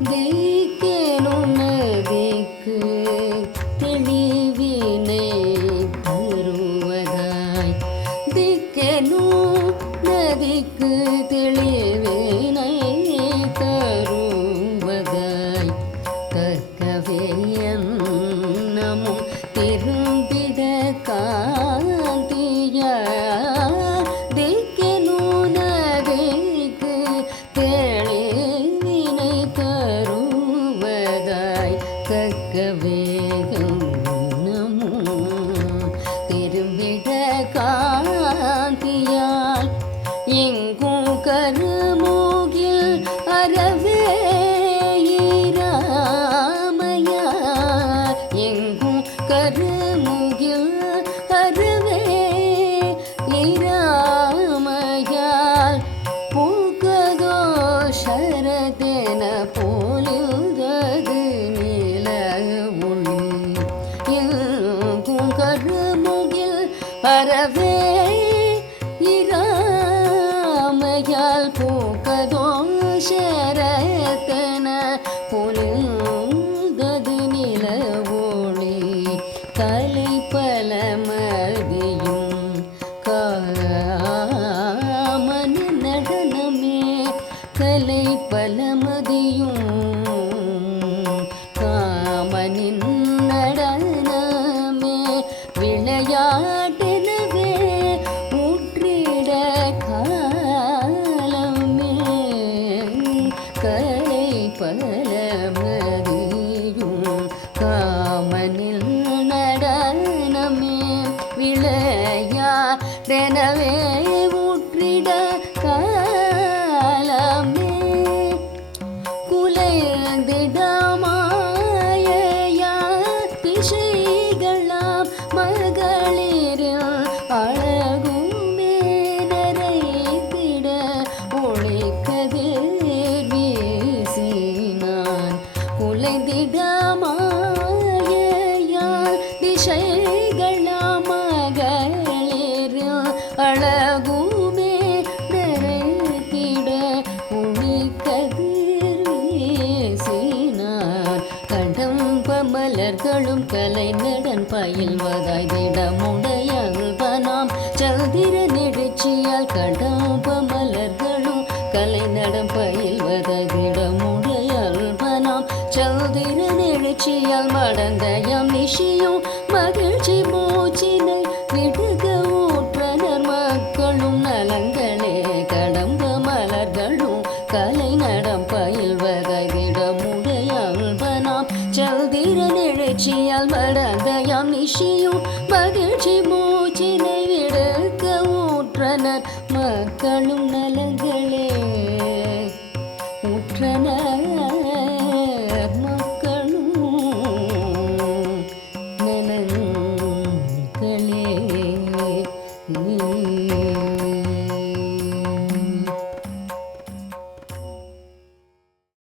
They கற்கவே என்னமும் திரும்பிட காந்தியால் எங்கும் கருமுகில் இராமையால் போக்கதோ சரத்தன பொழுதது நில ஒளி கலை பல மதியும் காமன் நடனமே. கலை பல மதியும் ധനമേ அழகுமே நிறைத்திட ஒளிக்கதிர் கடம்ப மலர்களும் கலை நடன் பயில்வதாய் திடமுடைய அல்பனாம். சந்திர நெடுச்சியால் கடம்ப மலர்களும் கலை நடம் பயில்வதாய் திடமுடைய அல்பனாம். சந்திர நெடுச்சியால் மடந்தயம் நிஷியும் மகிழ்ச்சி அல்பனாம் சந்திர நிழச்சியால் மடந்தயம் நிஷியும் மகிழ்ச்சி மூச்சினை விடுக்க ஊற்றனர். மக்களும் நலங்களே